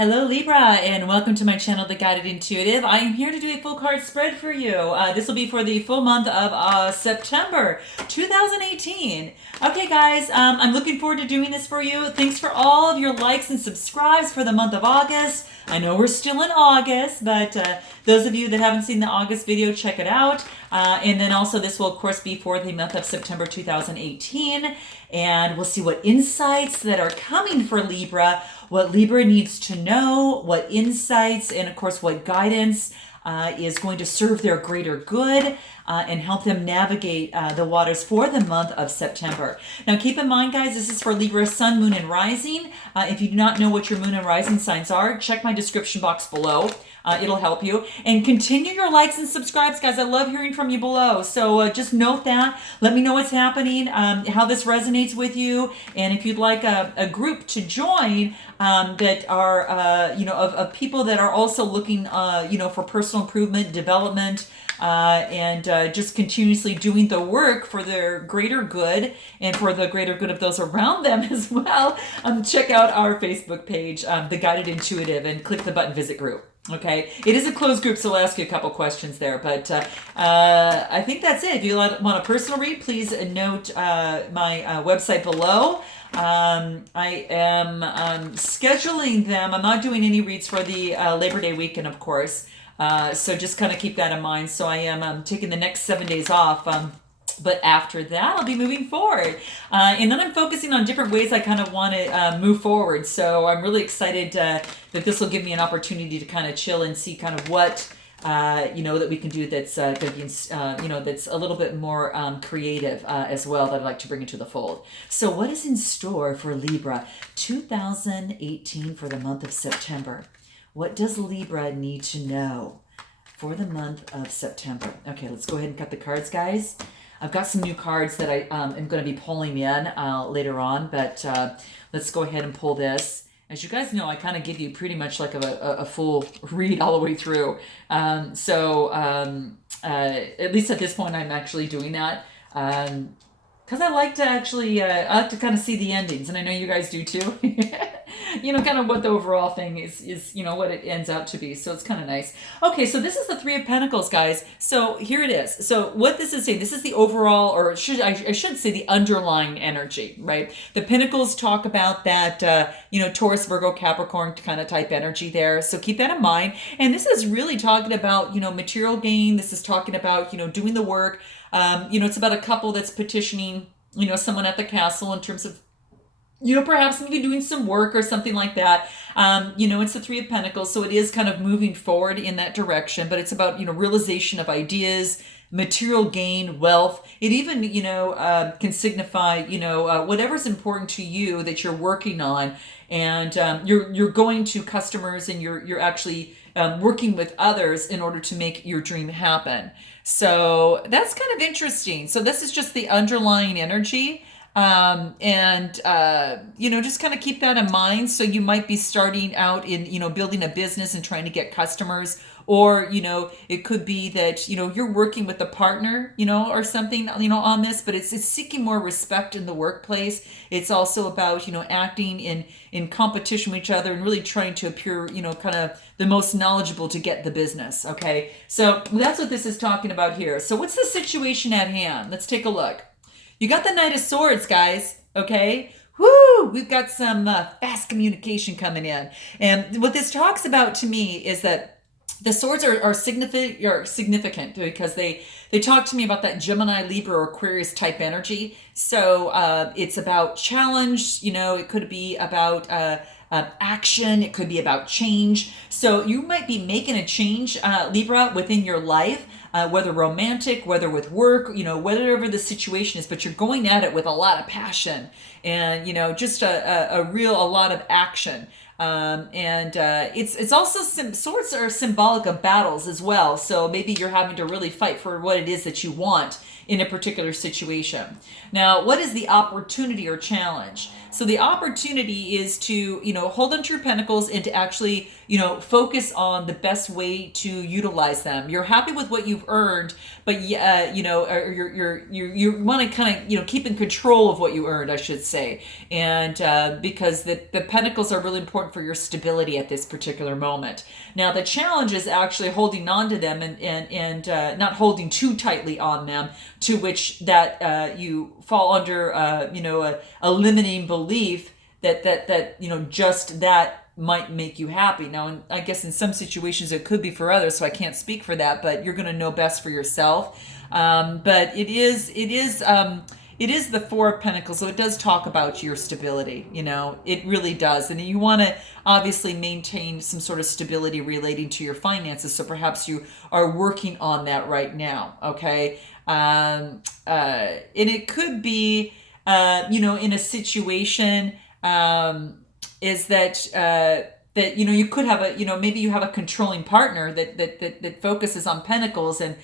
Hello Libra, and welcome to my channel, The Guided Intuitive. I am here to do a full card spread for you. This will be for the full month of September 2018. Okay guys, I'm looking forward to doing this for you. Thanks for all of your likes and subscribes for the month of August. I know we're still in August, but those of you that haven't seen the August video, check it out. And then also this will of course be for the month of September 2018. And we'll see what insights that are coming for Libra, what Libra needs to know, what insights, and of course what guidance is going to serve their greater good and help them navigate the waters for the month of September. Now keep in mind guys, this is for Libra Sun, Moon, and Rising. If you do not know what your Moon and Rising signs are, check my description box below. It'll help you. And continue your likes and subscribes, guys. I love hearing from you below. So just note that. Let me know what's happening, how this resonates with you. And if you'd like a group to join that are, of people that are also looking, for personal improvement, development, and just continuously doing the work for their greater good and for the greater good of those around them as well, check out our Facebook page, The Guided Intuitive, and click the button Visit Group. Okay, it is a closed group, so I'll ask you a couple questions there, but I think that's it. If you want a personal read, please note my website below. I am scheduling them. I'm not doing any reads for the Labor Day weekend, of course, so just kind of keep that in mind. So I am taking the next 7 days off. But after that, I'll be moving forward. And then I'm focusing on different ways I kind of want to move forward. So I'm really excited that this will give me an opportunity to kind of chill and see kind of what, that we can do that's going to be, that's a little bit more creative as well, that I'd like to bring into the fold. So what is in store for Libra 2018 for the month of September? What does Libra need to know for the month of September? Okay, let's go ahead and cut the cards, guys. I've got some new cards that I am going to be pulling in later on, but let's go ahead and pull this. As you guys know, I kind of give you pretty much like a full read all the way through. At least at this point, I'm actually doing that. Because I like to actually, I like to kind of see the endings, and I know you guys do too. Kind of what the overall thing is, what it ends out to be. So it's kind of nice. Okay, so this is the Three of Pentacles, guys. So here it is. So what this is saying, this is the overall, or I should say the underlying energy, right? The Pentacles talk about that, Taurus, Virgo, Capricorn kind of type energy there. So keep that in mind. And this is really talking about, material gain. This is talking about, doing the work. It's about a couple that's petitioning, someone at the castle in terms of, perhaps maybe doing some work or something like that. It's the Three of Pentacles, so it is kind of moving forward in that direction, but it's about, realization of ideas, material gain, wealth. It even, can signify, whatever's important to you that you're working on, and you're going to customers, and you're actually working with others in order to make your dream happen. So that's kind of interesting. So this is just the underlying energy. Just kind of keep that in mind. So you might be starting out in, building a business and trying to get customers, or, it could be that, you're working with a partner, or something, on this, but it's seeking more respect in the workplace. It's also about, acting in competition with each other and really trying to appear, kind of the most knowledgeable to get the business. Okay. So that's what this is talking about here. So what's the situation at hand? Let's take a look. You got the Knight of Swords, guys, okay? Woo! We've got some fast communication coming in. And what this talks about to me is that the swords are significant because they talk to me about that Gemini, Libra, or Aquarius type energy. So it's about challenge, it could be about action, it could be about change. So you might be making a change, Libra, within your life. Whether romantic, whether with work, whatever the situation is, but you're going at it with a lot of passion and, just a lot of action. It's also swords are symbolic of battles as well. So maybe you're having to really fight for what it is that you want in a particular situation. Now, what is the opportunity or challenge? So the opportunity is to, hold onto your pentacles and to actually, focus on the best way to utilize them. You're happy with what you've earned, but or you want to kind of, keep in control of what you earned, I should say. And because the pentacles are really important for your stability at this particular moment. Now, the challenge is actually holding on to them and not holding too tightly on them, to which that you fall under, a limiting belief that just that might make you happy. Now, I guess in some situations it could be for others, so I can't speak for that, but you're going to know best for yourself. But it is the Four of Pentacles, so it does talk about your stability. It really does, and you want to obviously maintain some sort of stability relating to your finances. So perhaps you are working on that right now. Okay, and it could be, in a situation. Is that you could have maybe you have a controlling partner that focuses on pentacles and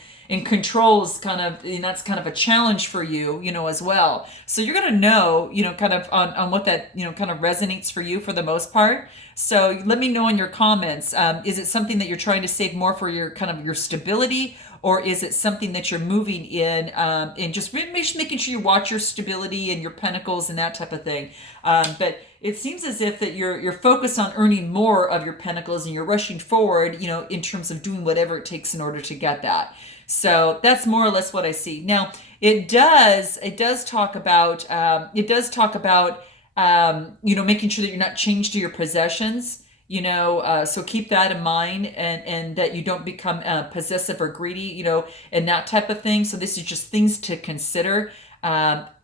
controls kind of, and that's kind of a challenge for you, as well. So you're going to know, kind of on what that, kind of resonates for you for the most part. So let me know in your comments. Is it something that you're trying to save more for your kind of your stability, or is it something that you're moving in and just making sure you watch your stability and your pentacles and that type of thing? But it seems as if that you're focused on earning more of your pentacles and you're rushing forward, in terms of doing whatever it takes in order to get that. So that's more or less what I see. Now, it does talk about making sure that you're not chained to your possessions. So keep that in mind, and that you don't become possessive or greedy, and that type of thing. So this is just things to consider.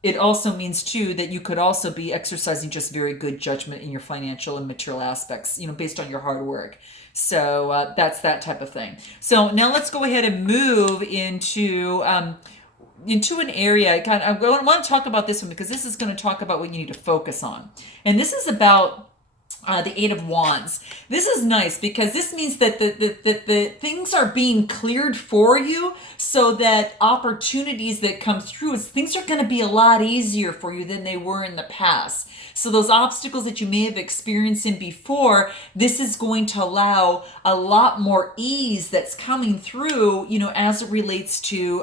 It also means too that you could also be exercising just very good judgment in your financial and material aspects, based on your hard work. So that's that type of thing. So now let's go ahead and move into an area. I want to talk about this one because this is going to talk about what you need to focus on, and this is about the Eight of Wands. This is nice because this means that the things are being cleared for you, so that opportunities that come through, things are going to be a lot easier for you than they were in the past. So those obstacles that you may have experienced in before, this is going to allow a lot more ease that's coming through, as it relates to,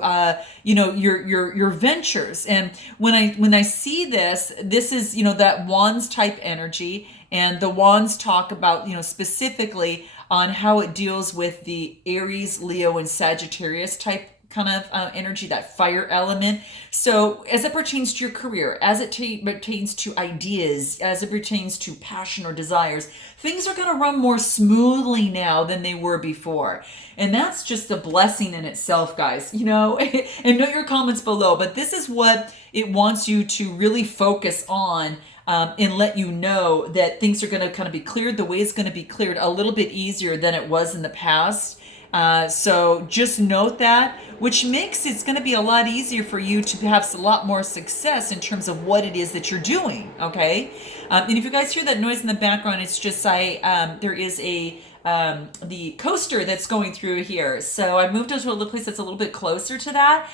your ventures. And when I see this is, that Wands type energy. And the Wands talk about, specifically on how it deals with the Aries, Leo, and Sagittarius type kind of energy, that fire element. So as it pertains to your career, as it pertains to ideas, as it pertains to passion or desires, things are going to run more smoothly now than they were before. And that's just a blessing in itself, guys, and note your comments below. But this is what it wants you to really focus on. And let you know that things are going to kind of be cleared. The way it's going to be cleared a little bit easier than it was in the past. So just note that, which makes it's going to be a lot easier for you to have a lot more success in terms of what it is that you're doing. Okay. And if you guys hear that noise in the background, it's just there is the coaster that's going through here. So I moved into a little place that's a little bit closer to that.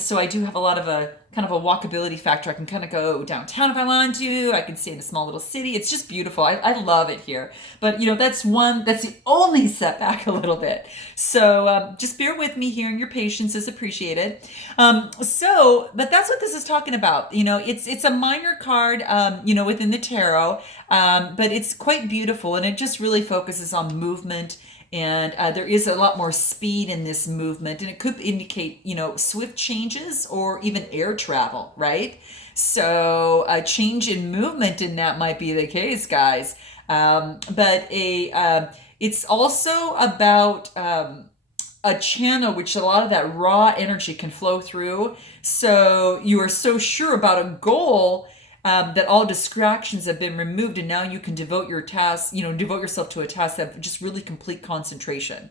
So I do have a lot of a kind of a walkability factor. I can kind of go downtown if I want to. I can stay in a small little city. It's just beautiful. I love it here. But that's the only setback a little bit. So just bear with me here, and your patience is appreciated. But that's what this is talking about. It's a minor card, within the tarot, but it's quite beautiful, and it just really focuses on movement. And there is a lot more speed in this movement, and it could indicate, swift changes or even air travel, right? So a change in movement in that might be the case, guys. But it's also about a channel which a lot of that raw energy can flow through. So you are so sure about a goal that all distractions have been removed, and now you can devote yourself to a task that just really complete concentration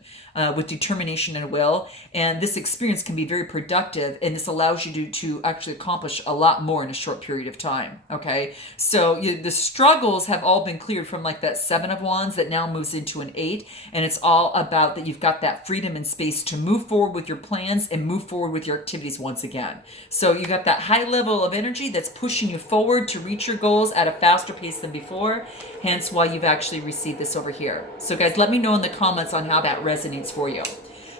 with determination and will. And this experience can be very productive, and this allows you to actually accomplish a lot more in a short period of time. Okay, so the struggles have all been cleared from like that Seven of Wands that now moves into an Eight, and it's all about that you've got that freedom and space to move forward with your plans and move forward with your activities once again. So you got that high level of energy that's pushing you forward. forward to reach your goals at a faster pace than before, hence why you've actually received this over here. So guys, let me know in the comments on how that resonates for you.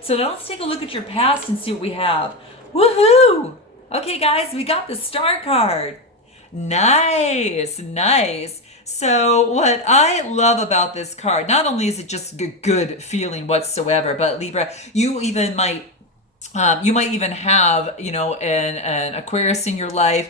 So now let's take a look at your past and see what we have. Woohoo! Okay guys, we got the Star card. Nice, nice. So what I love about this card, not only is it just a good feeling whatsoever, but Libra, you might even have, an Aquarius in your life,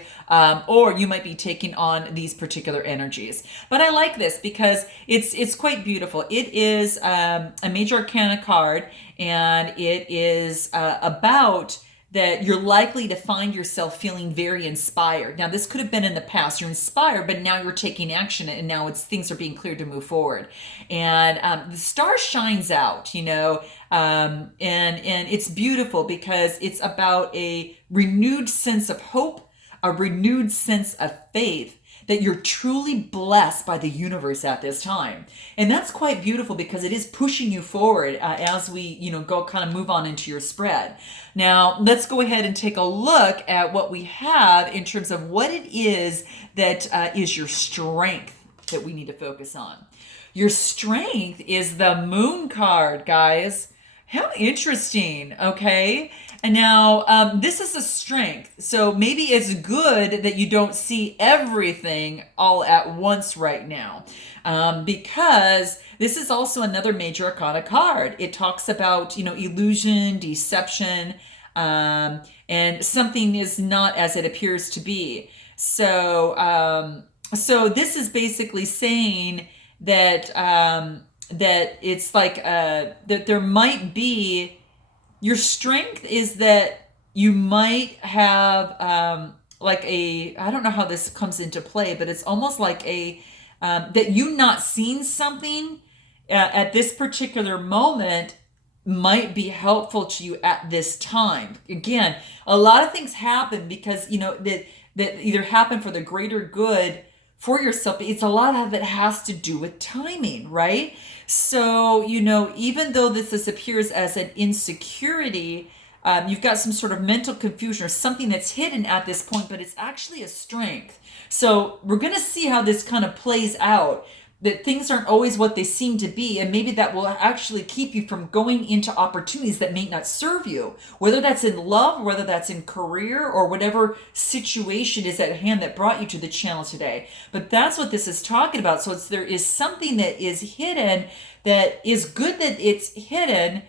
or you might be taking on these particular energies. But I like this because it's quite beautiful. It is a major arcana card, and it is about that you're likely to find yourself feeling very inspired. Now, this could have been in the past. You're inspired, but now you're taking action, and now things are being cleared to move forward. And the star shines out, and it's beautiful because it's about a renewed sense of hope, a renewed sense of faith, that you're truly blessed by the universe at this time. And that's quite beautiful because it is pushing you forward as we, go kind of move on into your spread. Now, let's go ahead and take a look at what we have in terms of what it is that is your strength that we need to focus on. Your strength is the Moon card, guys. How interesting, okay? And now, this is a strength. So maybe it's good that you don't see everything all at once right now. Because this is also another major arcana card. It talks about, illusion, deception, and something is not as it appears to be. So this is basically saying that, that it's like, that there might be, your strength is that you might have I don't know how this comes into play, but it's almost like that you not seeing something at this particular moment might be helpful to you at this time. Again, a lot of things happen because, that either happen for the greater good for yourself, but it's a lot of it has to do with timing, right? So, even though this appears as an insecurity, you've got some sort of mental confusion or something that's hidden at this point, but it's actually a strength. So we're going to see how this kind of plays out, that things aren't always what they seem to be, and maybe that will actually keep you from going into opportunities that may not serve you, whether that's in love, whether that's in career, or whatever situation is at hand that brought you to the channel today. But that's what this is talking about. So there is something that is hidden that is good that it's hidden,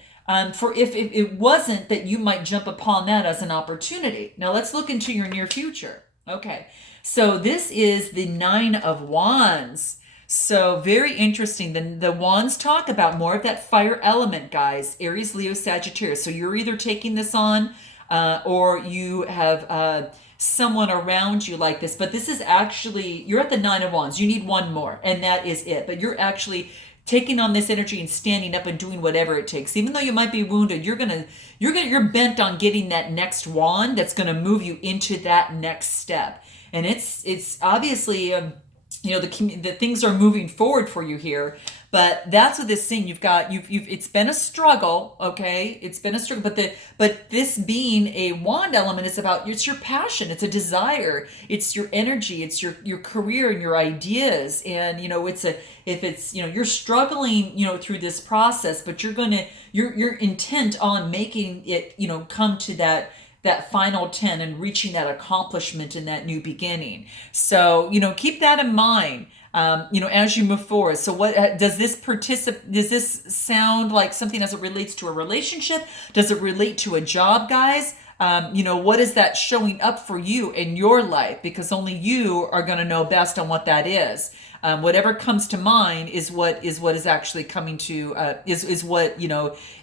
for if it wasn't, that you might jump upon that as an opportunity. Now let's look into your near future. Okay, so this is the Nine of Wands. So very interesting. The wands talk about more of that fire element, guys. Aries, Leo, Sagittarius. So you're either taking this on or you have someone around you like this. But this is actually, you're at the Nine of Wands. You need one more, and that is it. But you're actually taking on this energy and standing up and doing whatever it takes. Even though you might be wounded, you're bent on getting that next wand that's going to move you into that next step. And it's obviously the things are moving forward for you here, but that's what this thing you've it's been a struggle, okay? It's been a struggle, but this being a wand element is about, it's your passion, it's a desire, it's your energy, it's your career and your ideas, and you're struggling, through this process, but you're intent on making it, come to that final 10 and reaching that accomplishment in that new beginning. So, keep that in mind, as you move forward. So does this sound like something as it relates to a relationship? Does it relate to a job, guys? What is that showing up for you in your life? Because only you are going to know best on what that is. Whatever comes to mind is what is actually coming to, is what,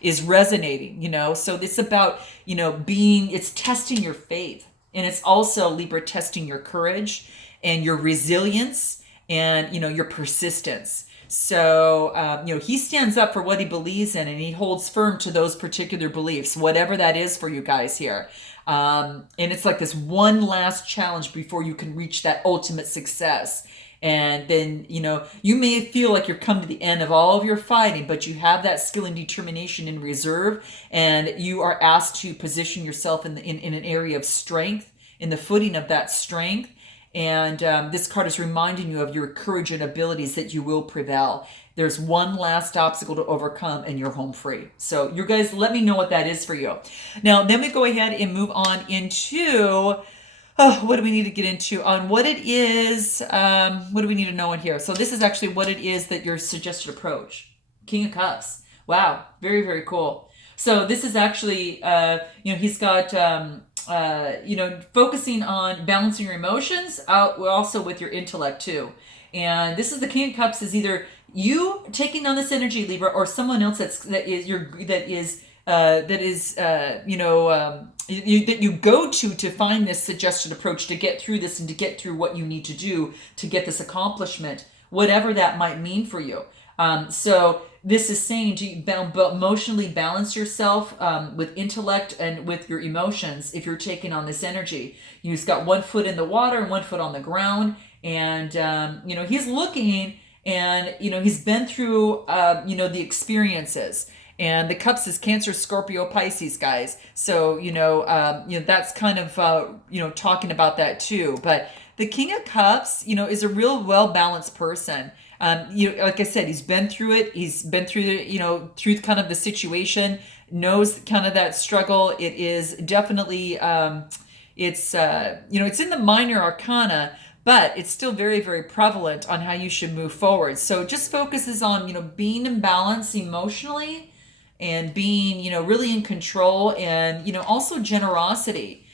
is resonating, so it's about, it's testing your faith, and it's also, Libra, testing your courage and your resilience and, your persistence. So, he stands up for what he believes in, and he holds firm to those particular beliefs, whatever that is for you guys here. And it's like this one last challenge before you can reach that ultimate success. And then, you may feel like you're come to the end of all of your fighting, but you have that skill and determination in reserve, and you are asked to position yourself in an area of strength, in the footing of that strength. And this card is reminding you of your courage and abilities that you will prevail. There's one last obstacle to overcome and you're home free. So you guys, let me know what that is for you. Now, then we go ahead and move on into, what do we need to get into on what it is? What do we need to know in here? So this is actually what it is that your suggested approach. King of Cups. Wow. Very, very cool. So this is actually, he's got, focusing on balancing your emotions out also with your intellect too. And this is the King of Cups is either you taking on this energy, Libra, or someone else that you go to find this suggested approach to get through this and to get through what you need to do to get this accomplishment, whatever that might mean for you. So this is saying to emotionally balance yourself with intellect and with your emotions if you're taking on this energy. You've got 1 foot in the water and 1 foot on the ground. And, he's looking and, he's been through, the experiences. And the Cups is Cancer, Scorpio, Pisces, guys. So, that's kind of, talking about that too. But the King of Cups, is a real well-balanced person. Like I said, he's been through it. He's been through the, through kind of the situation, knows kind of that struggle. It is definitely, it's in the minor arcana, but it's still very, very prevalent on how you should move forward. So it just focuses on, being in balance emotionally and being, really in control and, also generosity.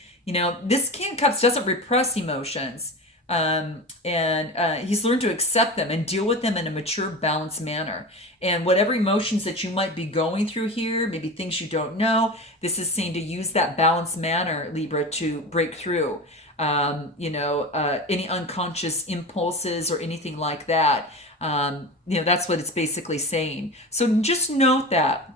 This King of Cups doesn't repress emotions. He's learned to accept them and deal with them in a mature, balanced manner. And whatever emotions that you might be going through here, maybe things you don't know, this is saying to use that balanced manner, Libra, to break through, any unconscious impulses or anything like that. That's what it's basically saying. So just note that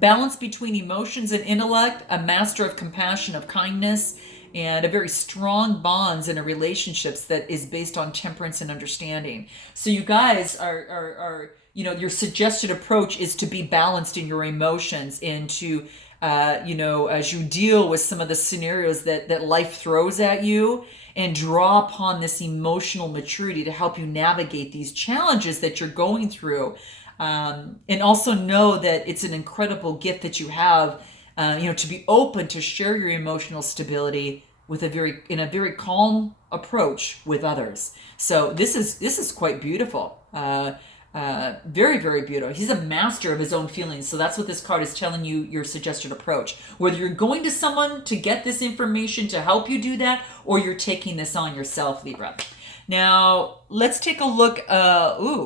balance between emotions and intellect, a master of compassion, of kindness, and a very strong bonds in a relationships that is based on temperance and understanding. So you guys are your suggested approach is to be balanced in your emotions and to, as you deal with some of the scenarios that life throws at you, and draw upon this emotional maturity to help you navigate these challenges that you're going through. And also know that it's an incredible gift that you have, to be open to share your emotional stability in a very calm approach with others. So this is quite beautiful. Very, very beautiful. He's a master of his own feelings. So that's what this card is telling you, your suggested approach. Whether you're going to someone to get this information to help you do that, or you're taking this on yourself, Libra. Now, let's take a look.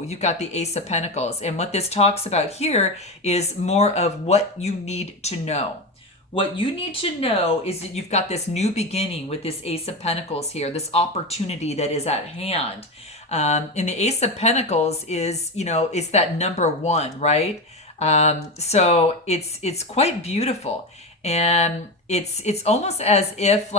You've got the Ace of Pentacles. And what this talks about here is more of what you need to know. What you need to know is that you've got this new beginning with this Ace of Pentacles here, this opportunity that is at hand. And the Ace of Pentacles is that number 1, right? So it's quite beautiful. And it's almost as if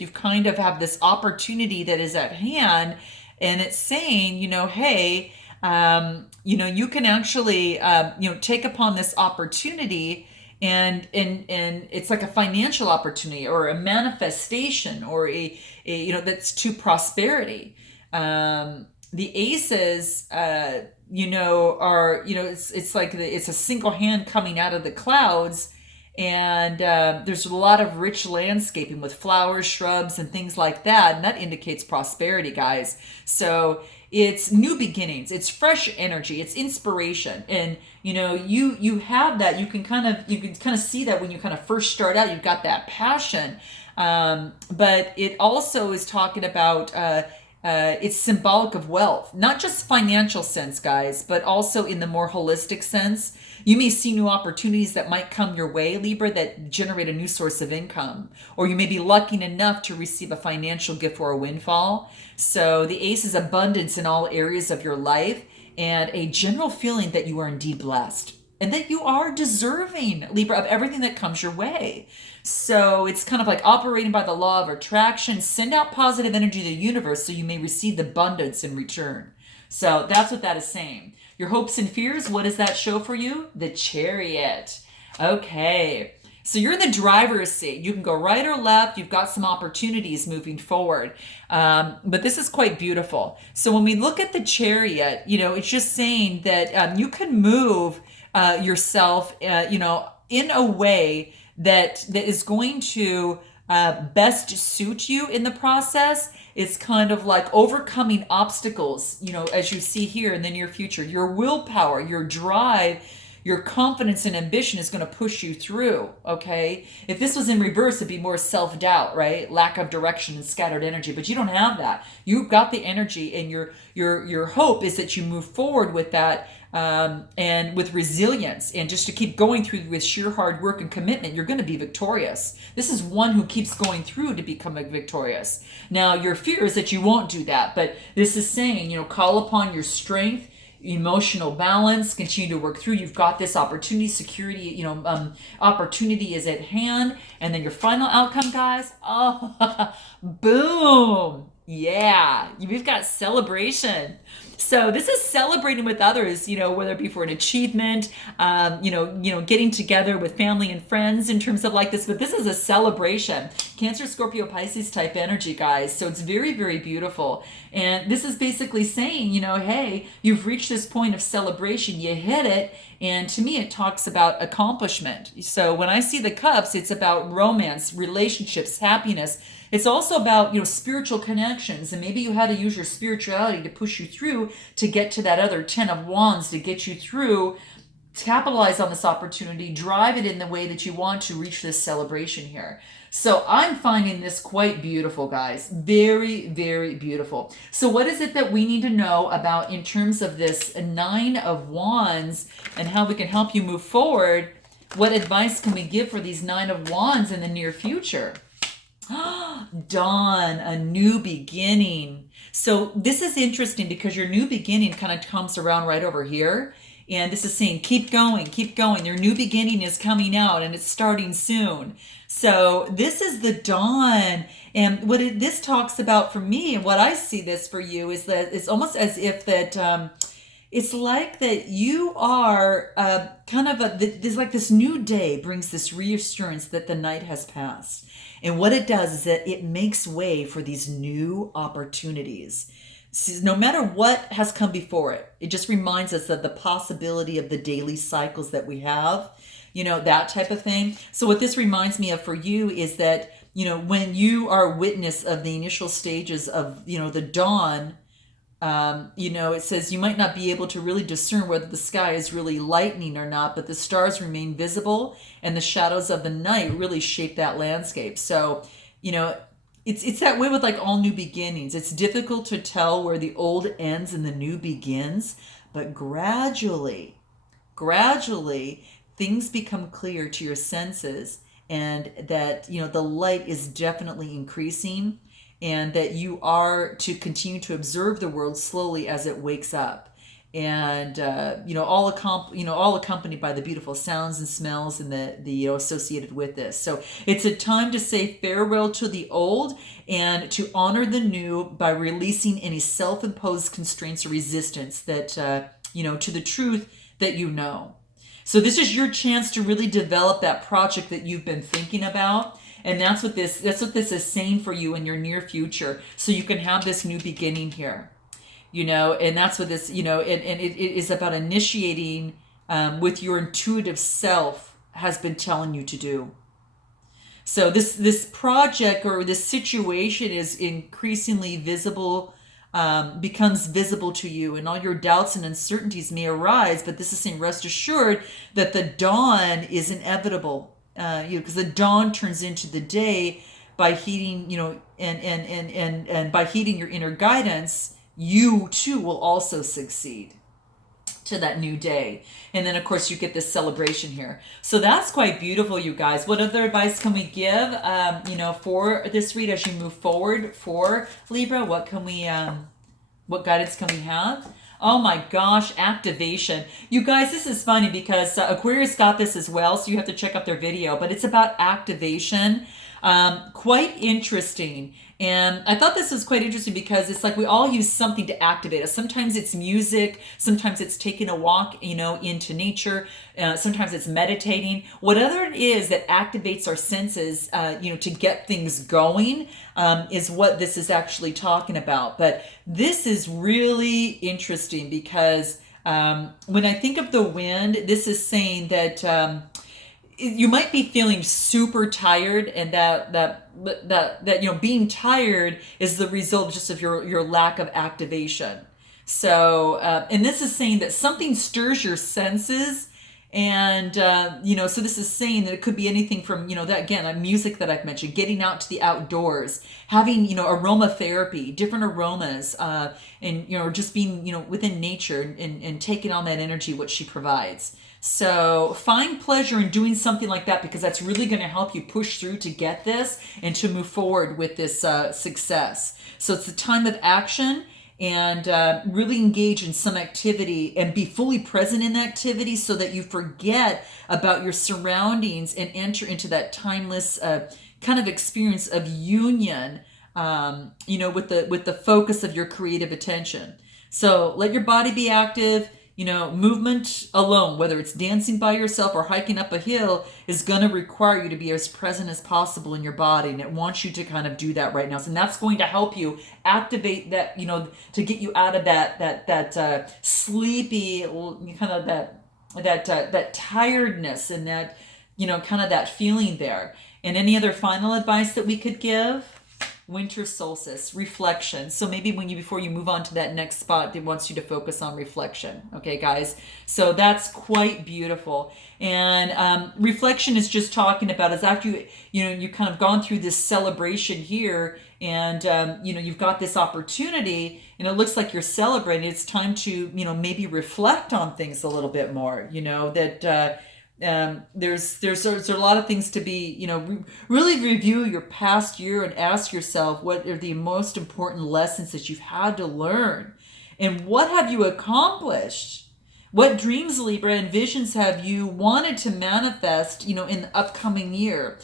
you've kind of have this opportunity that is at hand, and it's saying, hey, you can actually, take upon this opportunity, and it's like a financial opportunity or a manifestation or a that's to prosperity. The aces, are, it's like it's a single hand coming out of the clouds, and there's a lot of rich landscaping with flowers, shrubs, and things like that, and that indicates prosperity, guys. So it's new beginnings, it's fresh energy, it's inspiration, and you have that. You can kind of see that when you kind of first start out. You've got that passion, but it also is talking about. It's symbolic of wealth, not just financial sense, guys, but also in the more holistic sense. You may see new opportunities that might come your way, Libra, that generate a new source of income, or you may be lucky enough to receive a financial gift or a windfall. So the Ace is abundance in all areas of your life, and a general feeling that you are indeed blessed and that you are deserving, Libra, of everything that comes your way. So it's kind of like operating by the law of attraction. Send out positive energy to the universe so you may receive the abundance in return. So that's what that is saying. Your hopes and fears, what does that show for you? The Chariot. Okay. So you're in the driver's seat. You can go right or left. You've got some opportunities moving forward. But this is quite beautiful. So when we look at the Chariot, it's just saying that you can move yourself, in a way that is going to best suit you in the process. It's kind of like overcoming obstacles, as you see here in the near future. Your willpower, your drive, your confidence and ambition is going to push you through, okay? If this was in reverse, it'd be more self-doubt, right? Lack of direction and scattered energy, but you don't have that. You've got the energy, and your hope is that you move forward with that, and with resilience, and just to keep going through with sheer hard work and commitment. You're going to be victorious. This is one who keeps going through to become victorious. Now, your fear is that you won't do that, but this is saying, call upon your strength, emotional balance, continue to work through. You've got this opportunity, security, opportunity is at hand. And then your final outcome, guys, boom. Yeah, we've got celebration. So this is celebrating with others, whether it be for an achievement, getting together with family and friends in terms of like this, but this is a celebration. Cancer, Scorpio, Pisces type energy, guys. So it's very, very beautiful. And this is basically saying, hey, you've reached this point of celebration, you hit it. And to me, it talks about accomplishment. So when I see the cups, it's about romance, relationships, happiness. It's also about, spiritual connections. And maybe you had to use your spirituality to push you through to get to that other 10 of wands, to get you through, capitalize on this opportunity, drive it in the way that you want to reach this celebration here. So I'm finding this quite beautiful, guys. Very, very beautiful. So what is it that we need to know about in terms of this 9 of wands and how we can help you move forward? What advice can we give for these 9 of wands in the near future? Dawn, a new beginning. So this is interesting because your new beginning kind of comes around right over here. And this is saying, keep going, keep going. Your new beginning is coming out and it's starting soon. So this is the dawn. And what this talks about for me, and what I see this for you, is that it's almost as if that it's like that you are there's like this new day brings this reassurance that the night has passed. And what it does is that it makes way for these new opportunities. See, no matter what has come before it, it just reminds us of the possibility of the daily cycles that we have, that type of thing. So what this reminds me of for you is that, when you are witness of the initial stages of, the dawn, it says you might not be able to really discern whether the sky is really lightening or not, but the stars remain visible and the shadows of the night really shape that landscape. So, it's that way with like all new beginnings. It's difficult to tell where the old ends and the new begins, but gradually, things become clear to your senses, and that, the light is definitely increasing, and that you are to continue to observe the world slowly as it wakes up. And all accompanied by the beautiful sounds and smells and the associated with this. So it's a time to say farewell to the old and to honor the new by releasing any self-imposed constraints or resistance that to the truth that you know. So this is your chance to really develop that project that you've been thinking about. And that's what this is saying for you in your near future. So you can have this new beginning here. And that's what this, and it is about initiating with your intuitive self has been telling you to do. So this project or this situation is increasingly visible, becomes visible to you, and all your doubts and uncertainties may arise, but this is saying rest assured that the dawn is inevitable, because the dawn turns into the day by heeding, and by heeding your inner guidance, you too will also succeed to that new day. And then of course you get this celebration here. So that's quite beautiful, you guys. What other advice can we give, for this read as you move forward for Libra? What guidance can we have? Oh my gosh, activation. You guys, this is funny because Aquarius got this as well, so you have to check out their video, but it's about activation. Quite interesting. And I thought this was quite interesting because it's like we all use something to activate us. Sometimes it's music, sometimes it's taking a walk, into nature, sometimes it's meditating. Whatever it is that activates our senses, to get things going, is what this is actually talking about. But this is really interesting because when I think of the wind, this is saying that. You might be feeling super tired, and that being tired is the result just of your lack of activation. So and this is saying that something stirs your senses, and so this is saying that it could be anything from that, again, music that I've mentioned, getting out to the outdoors, having aromatherapy, different aromas, and just being within nature, and taking on that energy what she provides. So find pleasure in doing something like that, because that's really going to help you push through to get this and to move forward with this success. So it's the time of action, and really engage in some activity and be fully present in the activity so that you forget about your surroundings and enter into that timeless kind of experience of union, with the focus of your creative attention. So let your body be active. Movement alone, whether it's dancing by yourself or hiking up a hill, is going to require you to be as present as possible in your body. And it wants you to kind of do that right now. So that's going to help you activate that, to get you out of that sleepy, kind of that tiredness, and that, kind of that feeling there. And any other final advice that we could give? Winter solstice, reflection. So maybe before you move on to that next spot, it wants you to focus on reflection. Okay, guys. So that's quite beautiful. And reflection is just talking about is after you kind of gone through this celebration here, and you've got this opportunity, and it looks like you're celebrating. It's time to maybe reflect on things a little bit more. That. There's a lot of things to be, really review your past year and ask yourself, what are the most important lessons that you've had to learn, and what have you accomplished? What dreams, Libra, and visions have you wanted to manifest, in the upcoming year?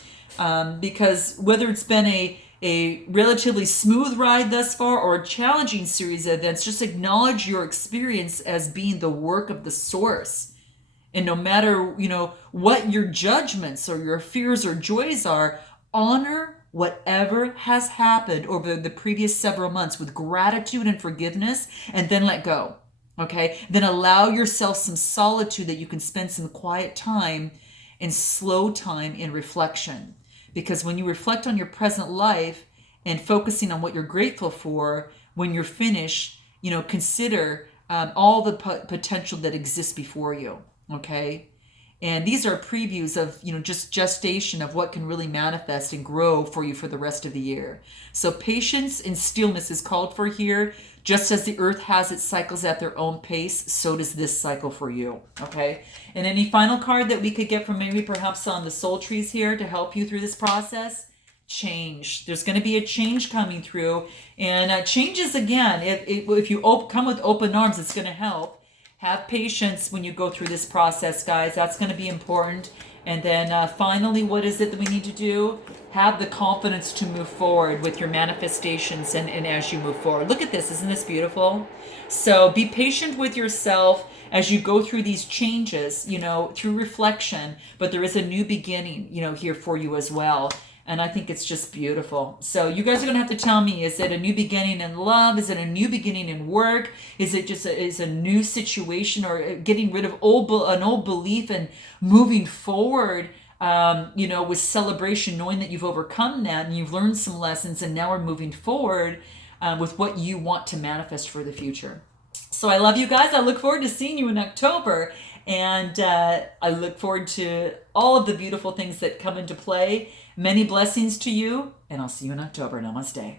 Because whether it's been a relatively smooth ride thus far or a challenging series of events, just acknowledge your experience as being the work of the source. And no matter, what your judgments or your fears or joys are, honor whatever has happened over the previous several months with gratitude and forgiveness, and then let go. Okay? Then allow yourself some solitude that you can spend some quiet time and slow time in reflection. Because when you reflect on your present life and focusing on what you're grateful for, when you're finished, consider all the potential that exists before you. Okay. And these are previews of, just gestation of what can really manifest and grow for you for the rest of the year. So patience and stillness is called for here. Just as the earth has its cycles at their own pace, so does this cycle for you. Okay. And any final card that we could get from maybe perhaps on the soul trees here to help you through this process? Change. There's going to be a change coming through, and changes again. If you come with open arms, it's going to help. Have patience when you go through this process, guys. That's going to be important. And then finally, what is it that we need to do? Have the confidence to move forward with your manifestations and as you move forward. Look at this. Isn't this beautiful? So be patient with yourself as you go through these changes, through reflection. But there is a new beginning, here for you as well. And I think it's just beautiful. So you guys are going to have to tell me, is it a new beginning in love? Is it a new beginning in work? Is it just a new situation, or getting rid of an old belief and moving forward, with celebration, knowing that you've overcome that and you've learned some lessons, and now we're moving forward with what you want to manifest for the future. So I love you guys. I look forward to seeing you in October. And I look forward to all of the beautiful things that come into play. Many blessings to you, and I'll see you in October. Namaste.